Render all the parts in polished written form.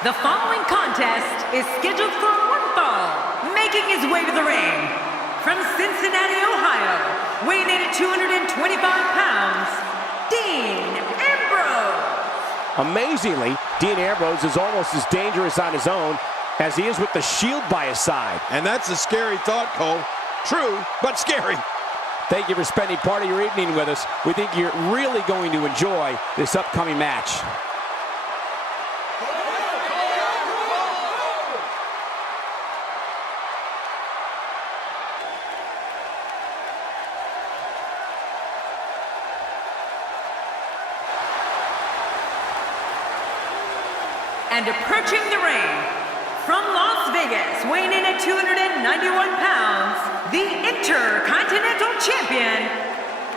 The following contest is scheduled for one fall. Making his way to the ring, from Cincinnati, Ohio, weighing in at 225 pounds, Dean Ambrose. Amazingly, Dean Ambrose is almost as dangerous on his own as he is with the Shield by his side. And that's a scary thought, Cole. True, but scary. Thank you for spending part of your evening with us. We think you're really going to enjoy this upcoming match. And approaching the ring, from Las Vegas, weighing in at 291 pounds, the Intercontinental Champion,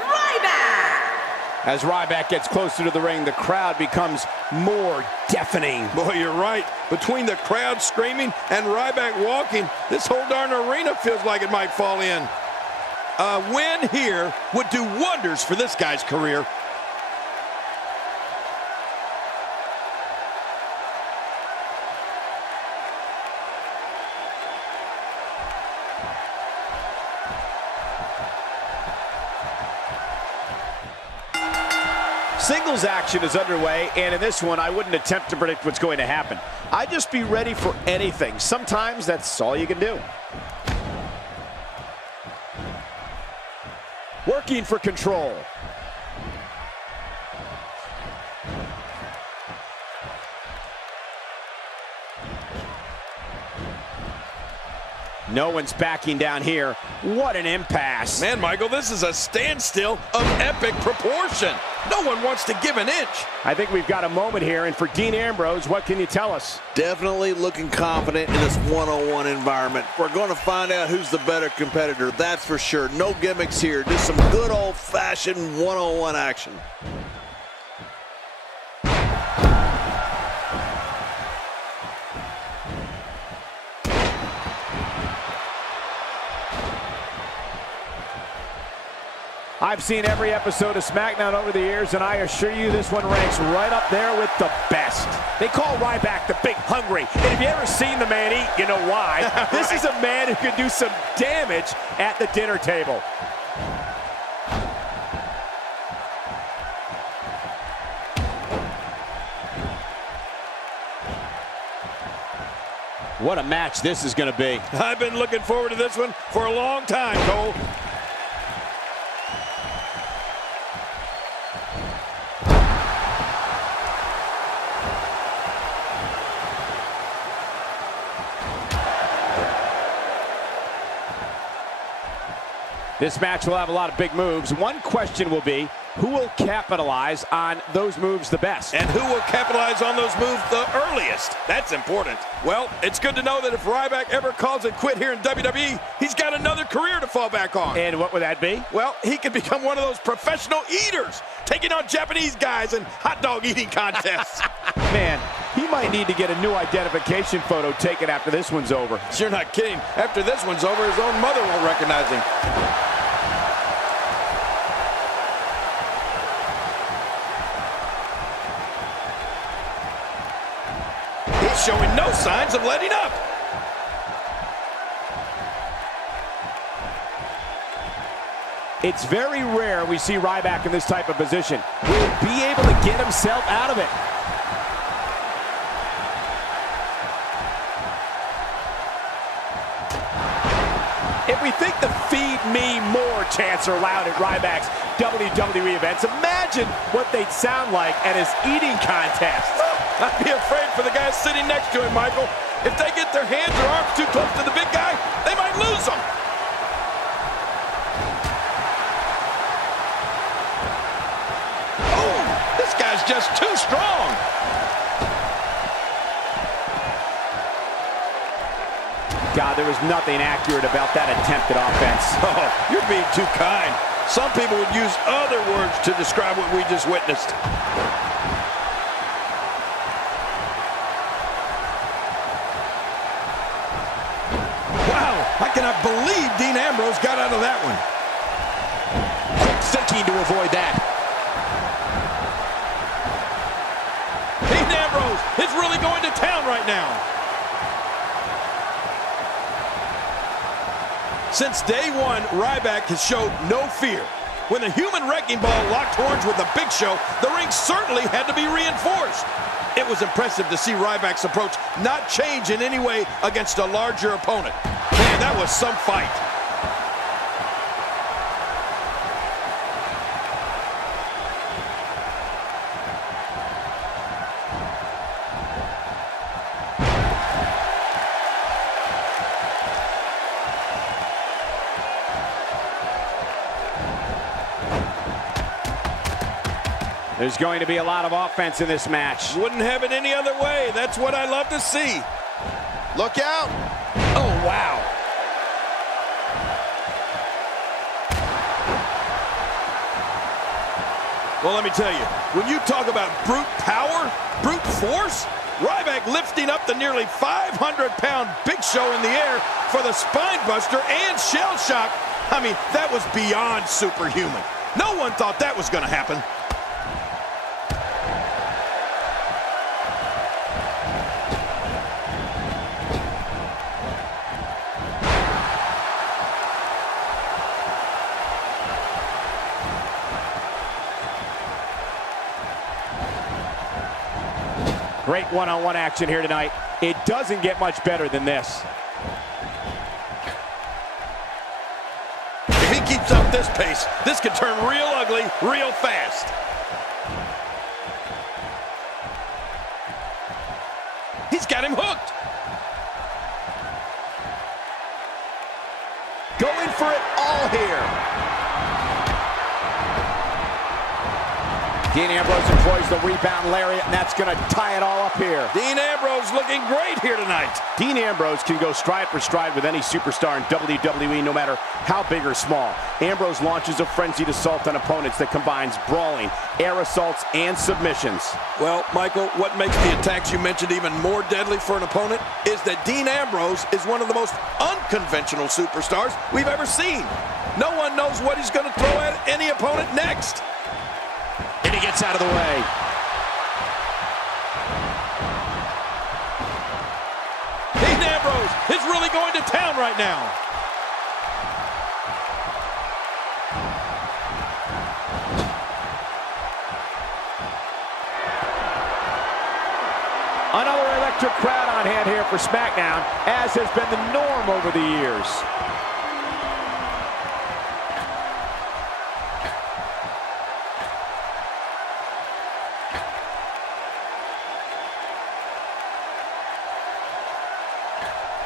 Ryback. As Ryback gets closer to the ring, the crowd becomes more deafening. Boy, you're right. Between the crowd screaming and Ryback walking, this whole darn arena feels like it might fall in. A win here would do wonders for this guy's career. Singles action is underway, and in this one, I wouldn't attempt to predict what's going to happen. I'd just be ready for anything. Sometimes that's all you can do. Working for control. No one's backing down here. What an impasse. Man, Michael, this is a standstill of epic proportion. No one wants to give an inch. I think we've got a moment here, and for Dean Ambrose, what can you tell us? Definitely looking confident in this one-on-one environment. We're going to find out who's the better competitor, that's for sure. No gimmicks here, just some good old-fashioned one-on-one action. I've seen every episode of SmackDown over the years, and I assure you this one ranks right up there with the best. They call Ryback the Big Hungry, and if you ever seen the man eat, you know why. Right. This is a man who can do some damage at the dinner table. What a match this is going to be. I've been looking forward to this one for a long time, Cole. This match will have a lot of big moves. One question will be, who will capitalize on those moves the best? And who will capitalize on those moves the earliest? That's important. Well, it's good to know that if Ryback ever calls it quit here in WWE, he's got another career to fall back on. And what would that be? Well, he could become one of those professional eaters, taking on Japanese guys in hot dog eating contests. Man, he might need to get a new identification photo taken after this one's over. You're not kidding. After this one's over, his own mother won't recognize him. He's showing no signs of letting up. It's very rare we see Ryback in this type of position. Will he be able to get himself out of it? If we think the Feed Me More chants are loud at Ryback's WWE events, imagine what they'd sound like at his eating contest. I'd be afraid for the guys sitting next to him, Michael. If they get their hands or arms too close to the big guy, they might lose them. Oh, this guy's just too strong. God, there was nothing accurate about that attempted offense. Oh, you're being too kind. Some people would use other words to describe what we just witnessed. Wow, I cannot believe Dean Ambrose got out of that one. Quick thinking to avoid that. He Ambrose is really going to town right now. Since day one, Ryback has showed no fear. When the human wrecking ball locked horns with the Big Show, the ring certainly had to be reinforced. It was impressive to see Ryback's approach not change in any way against a larger opponent. Man, that was some fight. There's going to be a lot of offense in this match. Wouldn't have it any other way. That's what I love to see. Look out. Oh, wow. Well, let me tell you, when you talk about brute power, brute force, Ryback lifting up the nearly 500-pound Big Show in the air for the spine buster and shell shock. I mean, that was beyond superhuman. No one thought that was going to happen. Great one-on-one action here tonight. It doesn't get much better than this. If he keeps up this pace, this could turn real ugly real fast. He's got him hooked. Going for it all here. Dean Ambrose employs the rebound lariat, and that's going to tie it all up here. Dean Ambrose looking great here tonight. Dean Ambrose can go stride for stride with any superstar in WWE, no matter how big or small. Ambrose launches a frenzied assault on opponents that combines brawling, air assaults, and submissions. Well, Michael, what makes the attacks you mentioned even more deadly for an opponent is that Dean Ambrose is one of the most unconventional superstars we've ever seen. No one knows what he's going to throw at any opponent next. And he gets out of the way. Dean Ambrose is really going to town right now. Another electric crowd on hand here for SmackDown, as has been the norm over the years.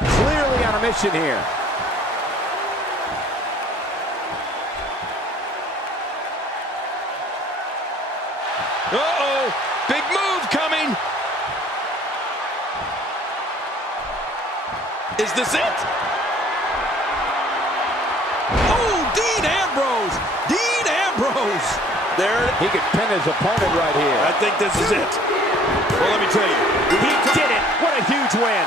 Clearly on a mission here. Uh-oh, big move coming. Is this it? Oh, Dean Ambrose! Dean Ambrose! There, He could pin his opponent right here. I think this is it. Well, let me tell you. He did it! What a huge win!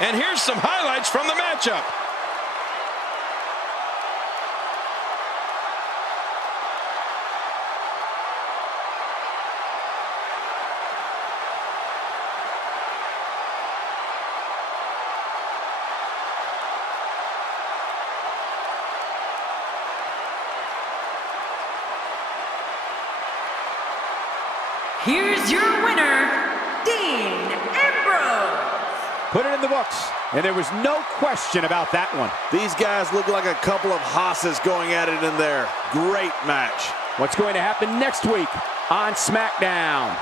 And here's some highlights from the matchup. Here's your winner, Dean Ambrose. Put it in the books, and there was no question about that one. These guys look like a couple of hosses going at it in there. Great match. What's going to happen next week on SmackDown?